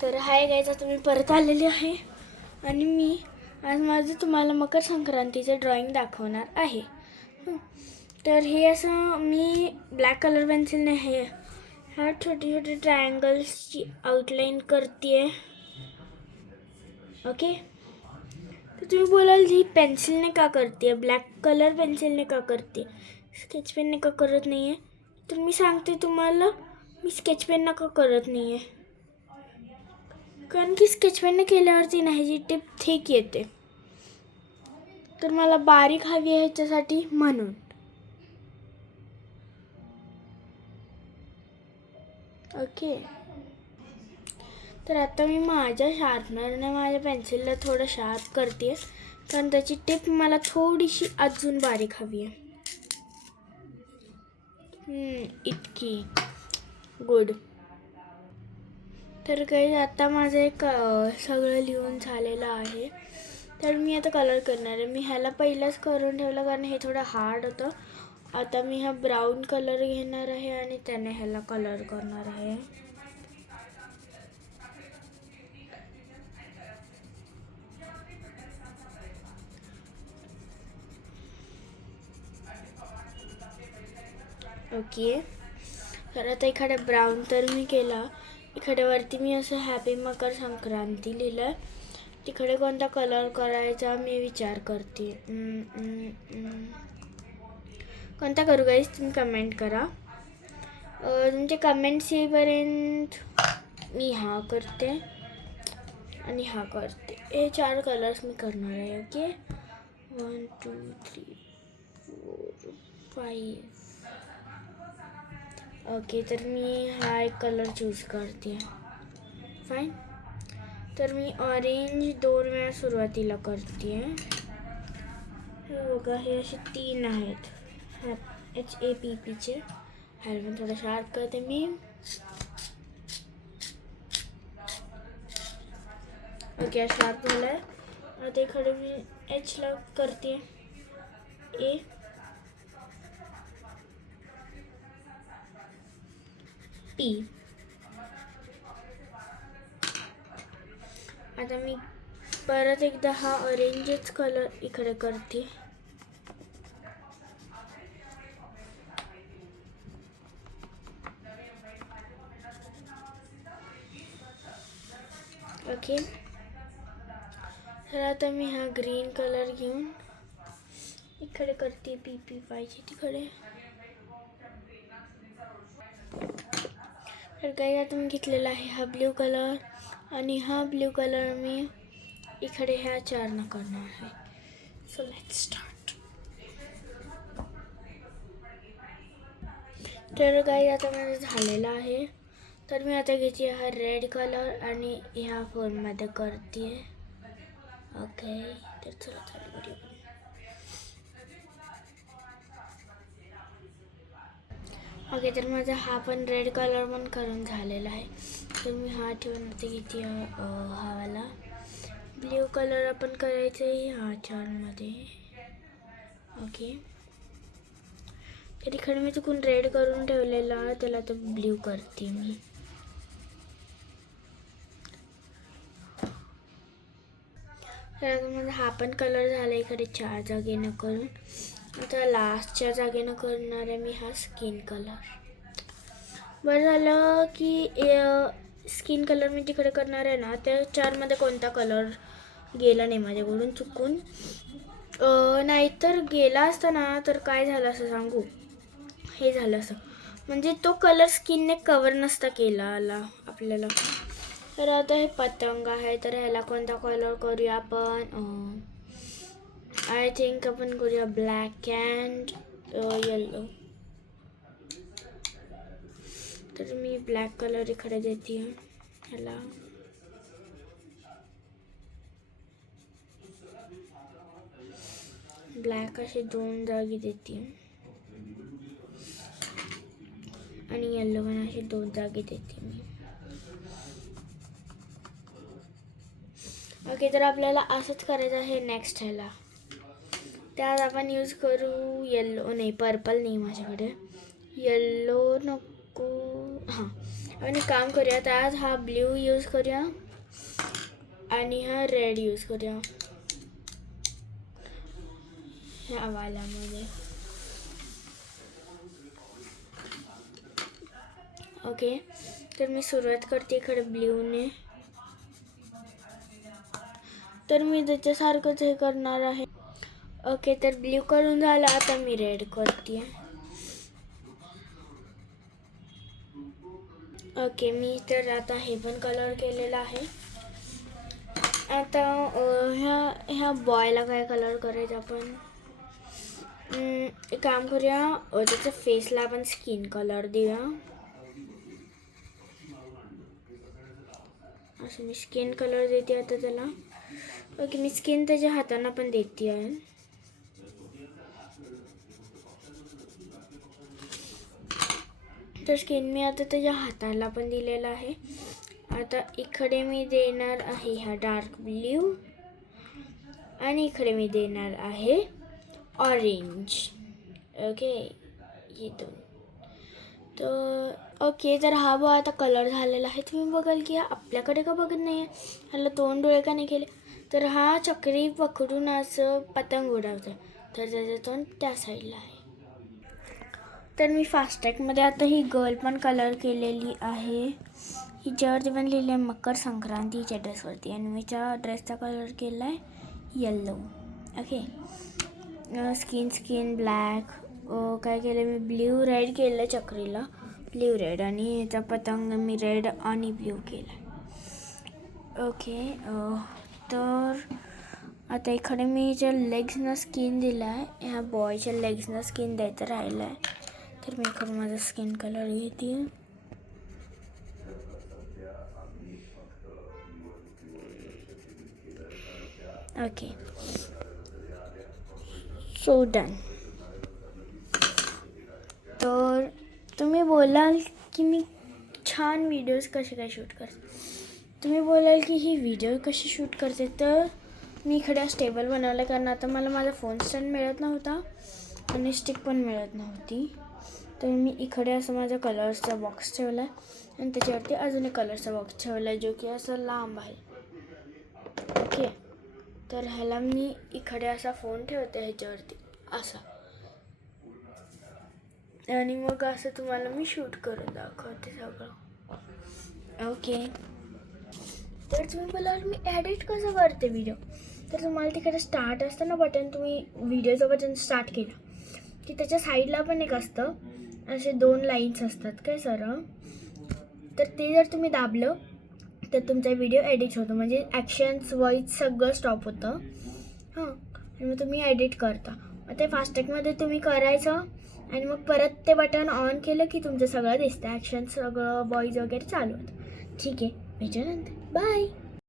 तर hi guys, आता मी परत आलेली आहे आणि मी आज माझं तुम्हाला मकर संक्रांतीचं ड्रॉइंग दाखवणार आहे. तर हे असं मी ब्लॅक कलर पेन्सिलने ह्या छोटे छोटे ट्रायंगल्सची आउटलाईन करते. ओके, तर तुम्ही बोलाल ही पेन्सिलने का करते, ब्लॅक कलर पेन्सिलने का करते, स्केच पेनने का करत नाही आहे? तर मी सांगते तुम्हाला, मी स्केच पेनने का करत नाही आहे. कारण की स्केच पेनने केल्यावरती नाही जी टिप थिक येते, तर मला बारीक हवी आहे ह्याच्यासाठी म्हणून. ओके, तर आता मी माझ्या शार्पनरने माझ्या पेन्सिलला थोडं शार्प करते, कारण त्याची टिप मला थोडीशी अजून बारीक हवी आहे. इतकी गुड. तर काही आता माझं एक सगळं लिहून झालेलं आहे. तर मी आता कलर करणार आहे. मी ह्याला पहिलंच करून ठेवलं कारण हे थोडं हार्ड होतं. आता मी हा ब्राऊन कलर घेणार आहे आणि त्याने ह्याला कलर करणार आहे. ओके, तर आता इकडे ब्राऊन तर मी केला. इकडे वरती मी असं हॅपी मकर संक्रांती लिहिलं. तिकडे कोणता कलर करायचा मी विचार करते. कोणता करू गाईस, तुम्ही कमेंट करा. तुमचे कमेंट्स येईपर्यंत मी हा करते आणि हा करते. हे 4 कलर्स मी करणार आहे. ओके, 1 2 3 4 5. ओके, तर मी हा एक कलर चूज करते. फाईन. तर मी ऑरेंज 2 वेळा सुरुवातीला करते. बघा, हे असे 3 आहेत HAPPचे. ह्याला पण थोडं शार्प करते मी. ओके, शार्प झालं आहे. आता इकडे मी Hला करते A. P. आता मी परत एकदा हा ऑरेंजच कलर इकडे करते. ओके, तर आता मी हा ग्रीन कलर घेऊन इकडे करते. PP पाहिजे तिकडे. तर काही आता मी घेतलेला आहे हा ब्ल्यू कलर आणि हा ब्ल्यू कलर मी इकडे ह्या 4 करणार आहे. So let's start. तर काही आता माझं झालेलं आहे. तर मी आता घेते हा रेड कलर आणि ह्या फॉर्ममध्ये करते. ओके, तर चला चालू करूया. ओके, तर माझा हा पण रेड कलर पण करून झालेला आहे. तर मी हा ठेवून आता घेते हा वाला ब्ल्यू कलर आपण करायचं आहे ह्या 4मध्ये. ओके, तर इकडे मी चुकून रेड करून ठेवलेला, त्याला तर ब्ल्यू करते मी. तर आता माझा हा पण कलर झाला इकडे 4 जागेनं करून. आता लास्टच्या जागेनं करणार आहे मी हा स्किन कलर. बरं झालं की स्किन कलर मी तिकडे करणार आहे ना, त्या 4मध्ये कोणता कलर गेला नाही माझ्याकडून चुकून. नाहीतर गेला असता ना, तर काय झालं असं सांगू, हे झालं असं, म्हणजे तो कलर स्किनने कवर नसता केला आपल्याला. तर आता हे पतंग आहे, तर ह्याला कोणता कलर करूया आपण? आय थिंक आपण करूया ब्लॅक अँड येल्लो. तर मी ब्लॅक कलर इकडे देते ह्याला. ब्लॅक असे 2 जागी देते आणि येल्लो पण असे 2 जागी देते मी. ओके, तर आपल्याला असंच करायचं आहे नेक्स्ट ह्याला. त्यात आपण यूज करू येल्लो, नाही पर्पल नाही माझ्याकडे, येल्लो नको. हां, आणि काम करूयात आज हा ब्ल्यू यूज करूया आणि हा रेड यूज करूया ह्या वाल्यामध्ये. ओके, तर मी सुरुवात करते इकडे ब्ल्यूने. तर मी त्याच्यासारखंच हे करणार आहे. ओके, तर ब्ल्यू करून झालं. आता मी रेड करते. ओके, मी तर आता हे पण कलर केलेला आहे. आता ह्या बॉयला काय कलर करायचं आपण, एक काम करूया, त्याच्या फेसला आपण स्किन कलर देऊया. असं मी स्किन कलर देते आता त्याला. ओके, मी स्किन त्याच्या हातांना पण देते आहे. तर स्किन मी आता त्याच्या हाताला पण दिलेला आहे. आता इकडे मी देणार आहे हा डार्क ब्ल्यू आणि इकडे मी देणार आहे ऑरेंज. ओके, हे दोन. तर ओके, तर हा बघा आता कलर झालेला आहे. तुम्ही बघाल की आपल्याकडे का बघत नाही आहे, ह्याला 2 डोळे का नाही केले. तर हा चक्री पकडून असं पतंग उडवतं, तर त्याचं तोंड त्या साईडला आहे. तर मी फास्टॅगमध्ये आता ही गर्ल पण कलर केलेली आहे. हिच्यावरती पण लिहिलं आहे मकर संक्रांतीच्या ड्रेसवरती आणि मी त्या ड्रेसचा कलर केला आहे येल्लो. Okay, skin black. काय केलं मी, ब्ल्यू रेड केलं चक्रीला, ब्ल्यू रेड, आणि ह्याचा पतंग मी रेड आणि ब्ल्यू केला. ओके, तर आता इकडे मी ज्या लेग्सना स्किन दिला आहे, ह्या बॉयच्या लेग्सना स्किन द्यायचं राहिलं आहे. तर मी इकडून माझा स्किन कलर घेते. Okay, so done. तर तुम्ही बोलाल की मी छान व्हिडिओज कसे काय शूट करते. तुम्ही बोलाल की ही व्हिडिओ कशी शूट करते, तर मी इकडे स्टेबल बनवलं कारण आता मला माझा फोन स्टँड मिळत नव्हता आणि स्टिक पण मिळत नव्हती. तर मी इकडे असं माझा कलर्सचा बॉक्स ठेवला आहे आणि त्याच्यावरती अजून एक कलरचा बॉक्स ठेवला आहे जो की असं लांब आहे. ओके, तर ह्याला मी इकडे असा फोन ठेवते ह्याच्यावरती असा, आणि मग असं तुम्हाला मी शूट करून दाखवते सगळं. ओके, तर तुम्ही बोलाल मी एडिट कसं करते व्हिडिओ, तर तुम्हाला तिकडे स्टार्ट असतं ना बटन, तुम्ही व्हिडिओचं बटन स्टार्ट केलं की त्याच्या साईडला पण एक असतं, असे 2 लाईन्स असतात काय सरळ, तर ते जर तुम्ही दाबलं तर तुमचा व्हिडिओ एडिट होतो, म्हणजे ॲक्शन्स व्हॉईस सगळं स्टॉप होतं. हां, आणि मग तुम्ही एडिट करता. मग ते फास्टॅगमध्ये तुम्ही करायचं आणि मग परत ते बटन ऑन केलं की तुमचं सगळं दिसतं, ॲक्शन सगळं व्हॉईस वगैरे चालू होतं. ठीक आहे, भेटूया नंतर, बाय.